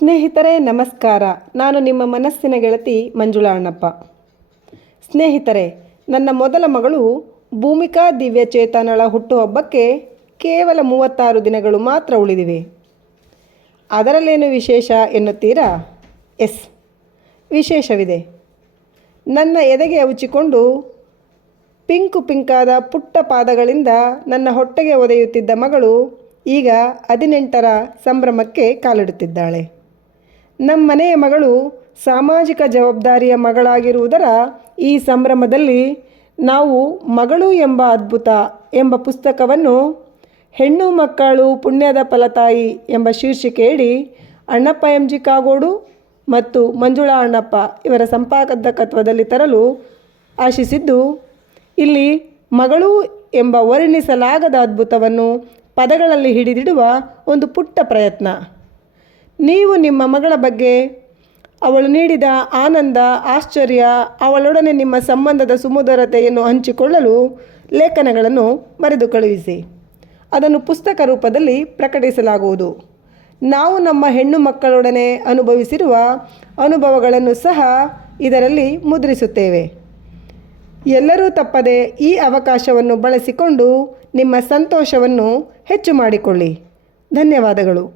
ಸ್ನೇಹಿತರೆ ನಮಸ್ಕಾರ. ನಾನು ನಿಮ್ಮ ಮನಸ್ಸಿನ ಗೆಳತಿ ಮಂಜುಳಾ ಅಣ್ಣಪ್ಪ. ಸ್ನೇಹಿತರೆ, ನನ್ನ ಮೊದಲ ಮಗಳು ಭೂಮಿಕಾ ದಿವ್ಯಚೇತನಳ ಹುಟ್ಟುಹಬ್ಬಕ್ಕೆ ಕೇವಲ 36 ದಿನಗಳು ಮಾತ್ರ ಉಳಿದಿವೆ. ಅದರಲ್ಲೇನು ವಿಶೇಷ ಎನ್ನುತ್ತೀರಾ? ಎಸ್, ವಿಶೇಷವಿದೆ. ನನ್ನ ಎದೆಗೆ ಅವುಚಿಕೊಂಡು ಪಿಂಕಾದ ಪುಟ್ಟ ಪಾದಗಳಿಂದ ನನ್ನ ಹೊಟ್ಟೆಗೆ ಒದೆಯುತ್ತಿದ್ದ ಮಗಳು ಈಗ 18ರ ಸಂಭ್ರಮಕ್ಕೆ ಕಾಲಿಡುತ್ತಿದ್ದಾಳೆ. ನಮ್ಮನೆಯ ಮಗಳು ಸಾಮಾಜಿಕ ಜವಾಬ್ದಾರಿಯ ಮಗಳಾಗಿರುವುದರ ಈ ಸಂಭ್ರಮದಲ್ಲಿ ನಾವು ಮಗಳು ಎಂಬ ಅದ್ಭುತ ಎಂಬ ಪುಸ್ತಕವನ್ನು ಹೆಣ್ಣು ಮಕ್ಕಳು ಪುಣ್ಯದ ಫಲತಾಯಿ ಎಂಬ ಶೀರ್ಷಿಕೆಯಡಿ ಅಣ್ಣಪ್ಪ MG ಕಾಗೋಡು ಮತ್ತು ಮಂಜುಳಾ ಅಣ್ಣಪ್ಪ ಇವರ ಸಂಪಾದಕತ್ವದಲ್ಲಿ ತರಲು ಆಶಿಸಿದ್ದು, ಇಲ್ಲಿ ಮಗಳು ಎಂಬ ವರ್ಣಿಸಲಾಗದ ಅದ್ಭುತವನ್ನು ಪದಗಳಲ್ಲಿ ಹಿಡಿದಿಡುವ ಒಂದು ಪುಟ್ಟ ಪ್ರಯತ್ನ. ನೀವು ನಿಮ್ಮ ಮಗಳ ಬಗ್ಗೆ, ಅವಳು ನೀಡಿದ ಆನಂದ, ಆಶ್ಚರ್ಯ, ಅವಳೊಡನೆ ನಿಮ್ಮ ಸಂಬಂಧದ ಸುಮಧುರತೆಯನ್ನು ಹಂಚಿಕೊಳ್ಳಲು ಲೇಖನಗಳನ್ನು ಬರೆದು ಕಳುಹಿಸಿ. ಅದನ್ನು ಪುಸ್ತಕ ರೂಪದಲ್ಲಿ ಪ್ರಕಟಿಸಲಾಗುವುದು. ನಾವು ನಮ್ಮ ಹೆಣ್ಣು ಮಕ್ಕಳೊಡನೆ ಅನುಭವಿಸಿರುವ ಅನುಭವಗಳನ್ನು ಸಹ ಇದರಲ್ಲಿ ಮುದ್ರಿಸುತ್ತೇವೆ. ಎಲ್ಲರೂ ತಪ್ಪದೆ ಈ ಅವಕಾಶವನ್ನು ಬಳಸಿಕೊಂಡು ನಿಮ್ಮ ಸಂತೋಷವನ್ನು ಹೆಚ್ಚು ಮಾಡಿಕೊಳ್ಳಿ. ಧನ್ಯವಾದಗಳು.